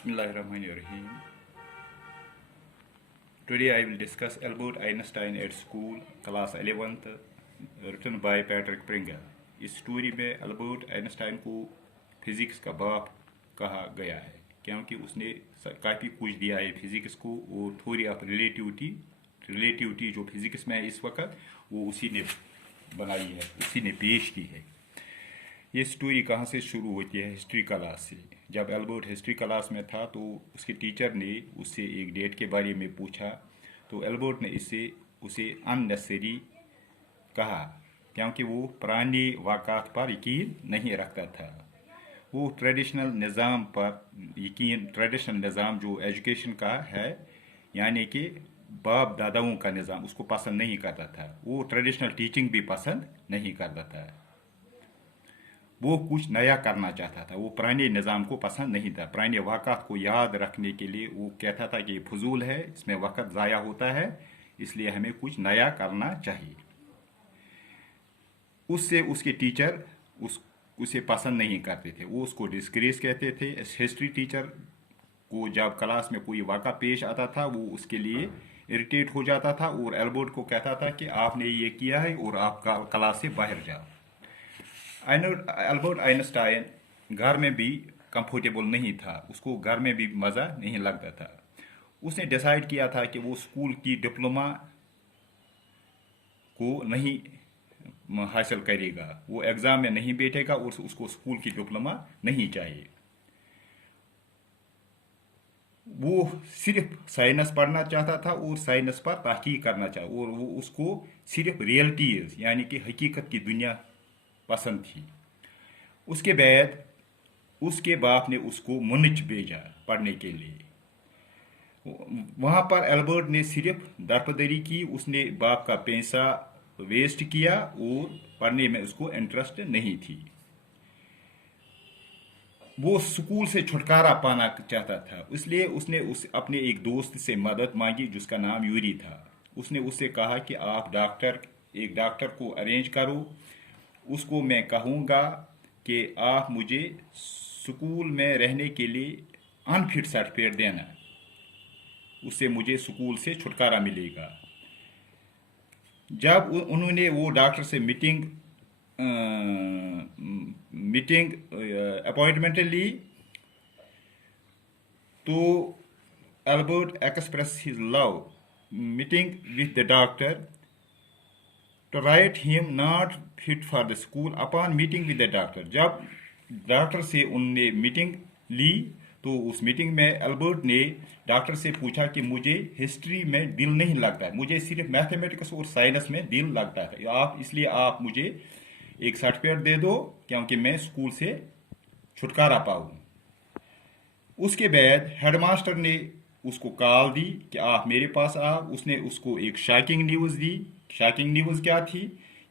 Bismillahirrahmanirrahim. Today I will discuss Albert Einstein at School, class 11th, written by Patrick Pringle. इस story में Albert Einstein को physics का बाप कहा गया है क्योंकि उसने काफ़ी कुछ दिया है फिजिक्स को और थ्योरी ऑफ रिलेटिविटी जो फिजिक्स में है इस वक्त वो उसी ने बनाई है, उसी ने पेश की है। ये स्टोरी कहाँ से शुरू होती है? हिस्ट्री क्लास से। जब एल्बर्ट हिस्ट्री क्लास में था तो उसके टीचर ने उससे एक डेट के बारे में पूछा तो एल्बर्ट ने उसे अननेसेसरी कहा क्योंकि वो पुराने वाक़ात पर यकीन नहीं रखता था। वो ट्रेडिशनल निज़ाम ट्रेडिशनल निज़ाम जो एजुकेशन का है यानी कि बाप दादाओं का निज़ाम उसको पसंद नहीं करता था। वो ट्रेडिशनल टीचिंग भी पसंद नहीं करता था। वो कुछ नया करना चाहता था। वो पुराने निज़ाम को पसंद नहीं था। पुराने वाक़ात को याद रखने के लिए वो कहता था कि ये फजूल है, इसमें वक्त ज़ाया होता है, इसलिए हमें कुछ नया करना चाहिए। उससे उसके टीचर उसे पसंद नहीं करते थे। वो उसको डिस्ग्रेस कहते थे। हिस्ट्री टीचर को जब क्लास में कोई वाक़ा पेश आता था वो उसके लिए इरिटेट हो जाता था और एल्बर्ट को कहता था कि आपने ये किया है और आप क्लास से बाहर जाओ। एल्बर्ट आइंस्टाइन घर में भी कंफर्टेबल नहीं था। उसको घर में भी मज़ा नहीं लगता था। उसने डिसाइड किया था कि वो स्कूल की डिप्लोमा को नहीं हासिल करेगा। वो एग्ज़ाम में नहीं बैठेगा और उसको स्कूल की डिप्लोमा नहीं चाहिए। वो सिर्फ साइंस पढ़ना चाहता था और साइंस पर तहकीक करना चाहता और वो उसको सिर्फ रियलिटीज़ यानी कि हकीकत की दुनिया पसंद थी। उसके बाद उसके बाप ने उसको मुनिच भेजा पढ़ने के लिए। वहाँ पर एल्बर्ट ने सिर्फ दरपदरी की। उसने बाप का पैसा वेस्ट किया और पढ़ने में उसको इंटरेस्ट नहीं थी। वो स्कूल से छुटकारा पाना चाहता था, इसलिए उसने अपने एक दोस्त से मदद मांगी जिसका नाम यूरी था। उसने उससे कहा कि आप एक डॉक्टर को अरेंज करो। उसको मैं कहूँगा कि आप मुझे स्कूल में रहने के लिए अनफिट सर्टिफिकेट देना, उससे मुझे स्कूल से छुटकारा मिलेगा। जब उन्होंने वो डॉक्टर से मीटिंग अपॉइंटमेंट ली तो Albert express his love meeting with the doctor to write him not fit for the school upon meeting with the doctor. जब डॉक्टर से उनने मीटिंग ली तो उस मीटिंग में एल्बर्ट ने डॉक्टर से पूछा कि मुझे हिस्ट्री में दिल नहीं लगता है, मुझे सिर्फ मैथमेटिक्स और साइंस में दिल लगता है। इसलिए आप मुझे एक सर्टिफिकेट दे दो क्योंकि मैं स्कूल से छुटकारा पाऊँ। उसके बाद हेडमास्टर ने उसको कॉल दी कि आप मेरे पास आओ। उसने उसको एक शॉकिंग न्यूज़ दी। शॉकिंग न्यूज़ क्या थी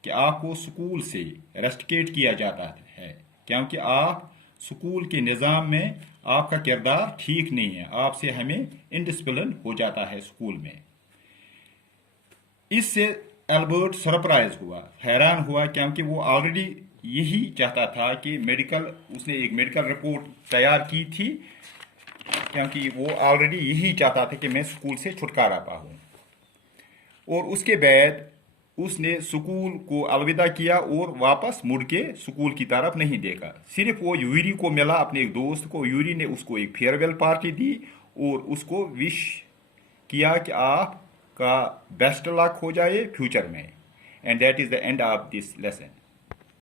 कि आपको स्कूल से रेस्टिकेट किया जाता है क्योंकि आप स्कूल के निज़ाम में आपका किरदार ठीक नहीं है। आपसे हमें इंडिसिप्लिन हो जाता है स्कूल में। इससे एल्बर्ट सरप्राइज हुआ, हैरान हुआ क्योंकि वो ऑलरेडी यही चाहता था कि उसने एक मेडिकल रिपोर्ट तैयार की थी क्योंकि वो ऑलरेडी यही चाहता था कि मैं स्कूल से छुटकारा पाऊँ। और उसके बाद उसने स्कूल को अलविदा किया और वापस मुड़ के स्कूल की तरफ नहीं देखा। सिर्फ वो यूरी को मिला, अपने एक दोस्त को। यूरी ने उसको एक फेयरवेल पार्टी दी और उसको विश किया कि आपका बेस्ट लक हो जाए फ्यूचर में। And that is the end of this lesson.